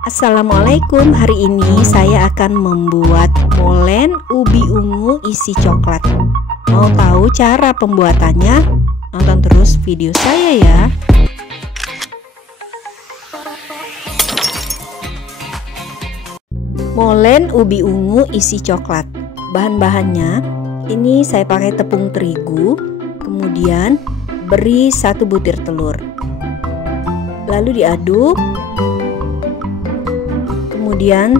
Assalamualaikum, hari ini saya akan membuat molen ubi ungu isi coklat. Mau tahu cara pembuatannya? Nonton terus video saya ya. Molen ubi ungu isi coklat. Bahan-bahannya, ini saya pakai tepung terigu, kemudian beri 1 butir telur. Lalu diaduk. Kemudian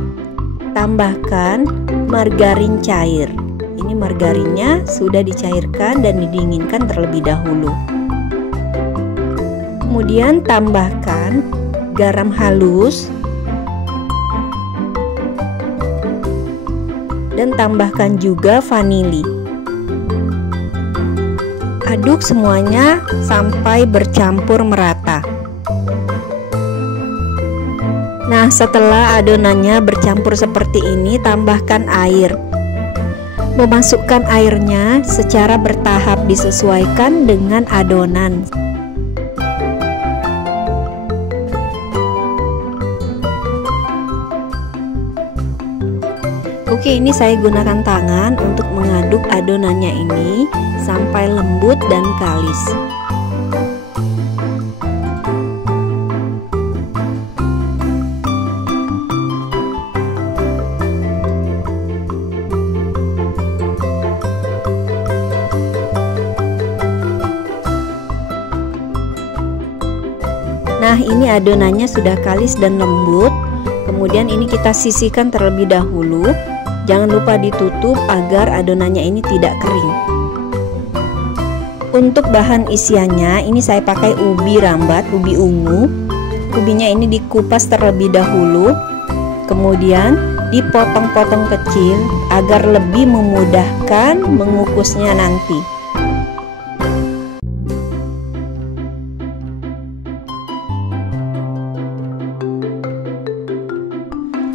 tambahkan margarin cair. Ini margarinnya sudah dicairkan dan didinginkan terlebih dahulu. Kemudian tambahkan garam halus dan tambahkan juga vanili. Aduk semuanya sampai bercampur merata. Nah, setelah adonannya bercampur seperti ini, tambahkan air. Memasukkan airnya secara bertahap disesuaikan dengan adonan. Oke, ini saya gunakan tangan untuk mengaduk adonannya ini sampai lembut dan kalis. Nah, ini adonannya sudah kalis dan lembut. Kemudian ini kita sisihkan terlebih dahulu. Jangan lupa ditutup agar adonannya ini tidak kering. Untuk bahan isiannya, ini saya pakai ubi rambat, ubi ungu. Ubinya ini dikupas terlebih dahulu. Kemudian dipotong-potong kecil agar lebih memudahkan mengukusnya nanti.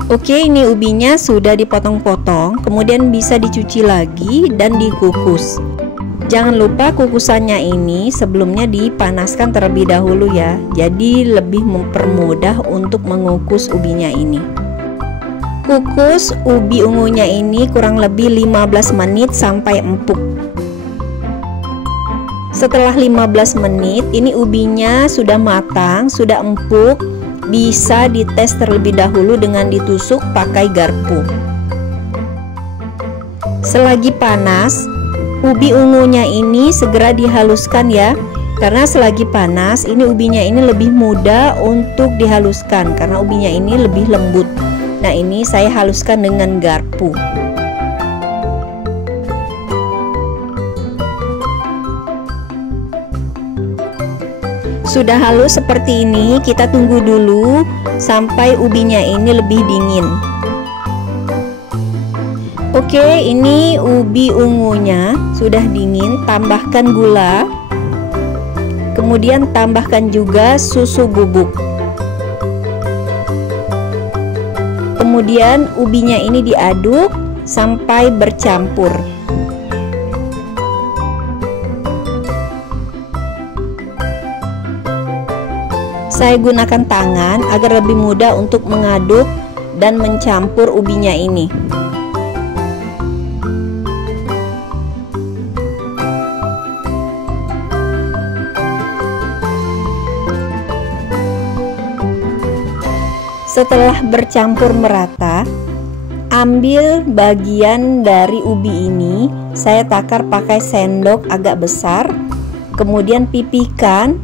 Oke, ini ubinya sudah dipotong-potong, kemudian bisa dicuci lagi dan dikukus. Jangan lupa kukusannya ini sebelumnya dipanaskan terlebih dahulu ya. Jadi lebih mempermudah untuk mengukus ubinya ini. Kukus ubi ungunya ini kurang lebih 15 menit sampai empuk. Setelah 15 menit, ini ubinya sudah matang, sudah empuk. Bisa dites terlebih dahulu dengan ditusuk pakai garpu. Selagi panas, ubi ungunya ini segera dihaluskan ya. Karena selagi panas, ini ubinya ini lebih mudah untuk dihaluskan karena ubinya ini lebih lembut. Nah, ini saya haluskan dengan garpu. Sudah halus seperti ini, kita tunggu dulu sampai ubinya ini lebih dingin. Oke, ini ubi ungunya sudah dingin, tambahkan gula. Kemudian tambahkan juga susu bubuk. Kemudian ubinya ini diaduk sampai bercampur. Saya gunakan tangan agar lebih mudah untuk mengaduk dan mencampur ubinya ini. Setelah bercampur merata, ambil bagian dari ubi ini, saya takar pakai sendok agak besar, kemudian pipihkan.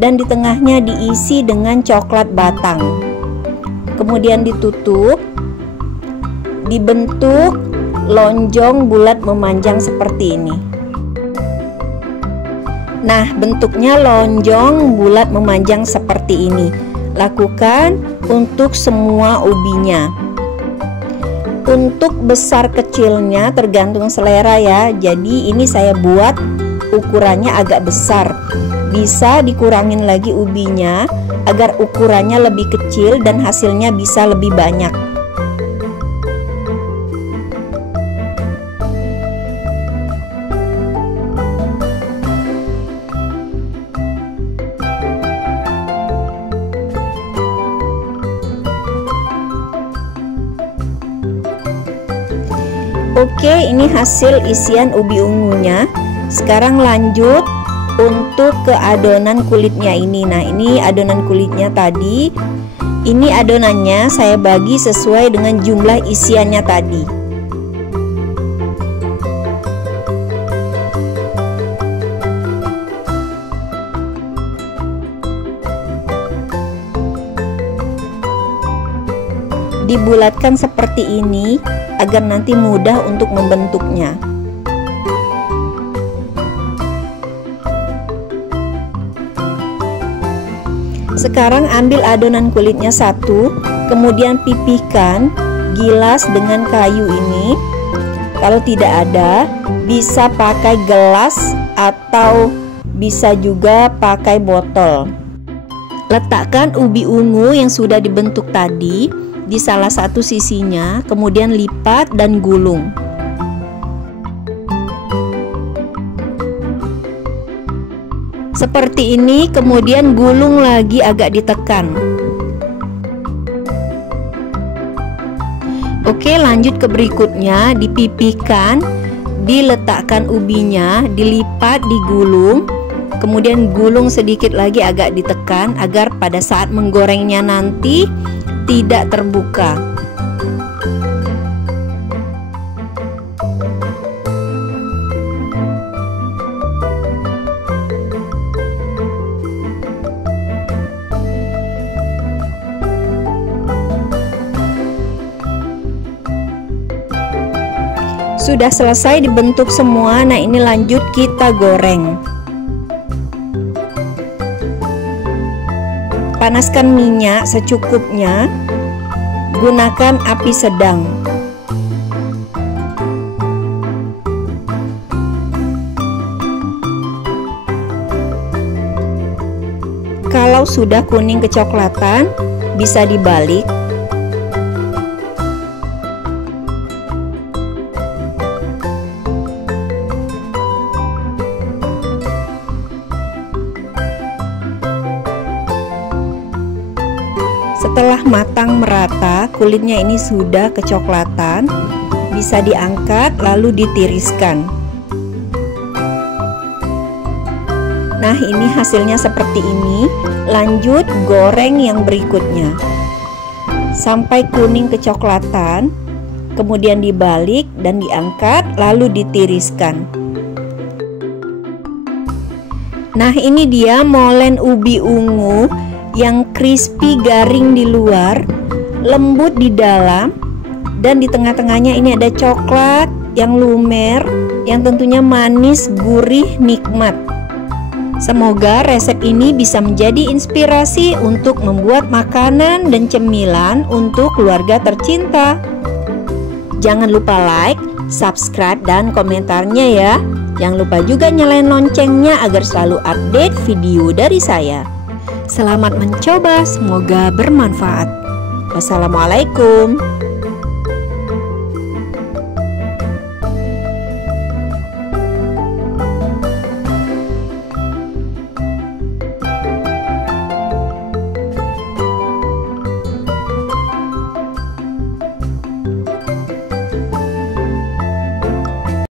Dan di tengahnya diisi dengan coklat batang. Kemudian ditutup, dibentuk lonjong bulat memanjang seperti ini. Nah, bentuknya lonjong bulat memanjang seperti ini. Lakukan untuk semua ubinya. Untuk besar kecilnya tergantung selera ya. Jadi ini saya buat ukurannya agak besar. Bisa dikurangin lagi ubinya agar ukurannya lebih kecil dan hasilnya bisa lebih banyak. Oke, ini hasil isian ubi ungunya. Sekarang lanjut untuk ke adonan kulitnya ini. Nah, ini adonan kulitnya tadi. Ini adonannya saya bagi sesuai dengan jumlah isiannya tadi. Dibulatkan seperti ini agar nanti mudah untuk membentuknya. Sekarang ambil adonan kulitnya satu, kemudian pipihkan, gilas dengan kayu ini. Kalau tidak ada, bisa pakai gelas atau bisa juga pakai botol. Letakkan ubi ungu yang sudah dibentuk tadi di salah satu sisinya, kemudian lipat dan gulung. Seperti ini, kemudian gulung lagi agak ditekan. Oke, lanjut ke berikutnya, dipipihkan, diletakkan ubinya, dilipat, digulung, kemudian gulung sedikit lagi agak ditekan agar pada saat menggorengnya nanti tidak terbuka. Sudah selesai dibentuk semua. Nah, ini lanjut kita goreng. Panaskan minyak secukupnya, gunakan api sedang. Kalau sudah kuning kecoklatan, bisa dibalik. Setelah matang merata, kulitnya ini sudah kecoklatan, bisa diangkat lalu ditiriskan. Nah, ini hasilnya seperti ini. Lanjut goreng yang berikutnya sampai kuning kecoklatan, kemudian dibalik dan diangkat lalu ditiriskan. Nah, ini dia molen ubi ungu yang crispy, garing di luar, lembut di dalam, dan di tengah-tengahnya ini ada coklat yang lumer, yang tentunya manis, gurih, nikmat. Semoga resep ini bisa menjadi inspirasi untuk membuat makanan dan cemilan untuk keluarga tercinta. Jangan lupa like, subscribe, dan komentarnya ya. Jangan lupa juga nyalain loncengnya agar selalu update video dari saya. Selamat mencoba, semoga bermanfaat. Wassalamualaikum.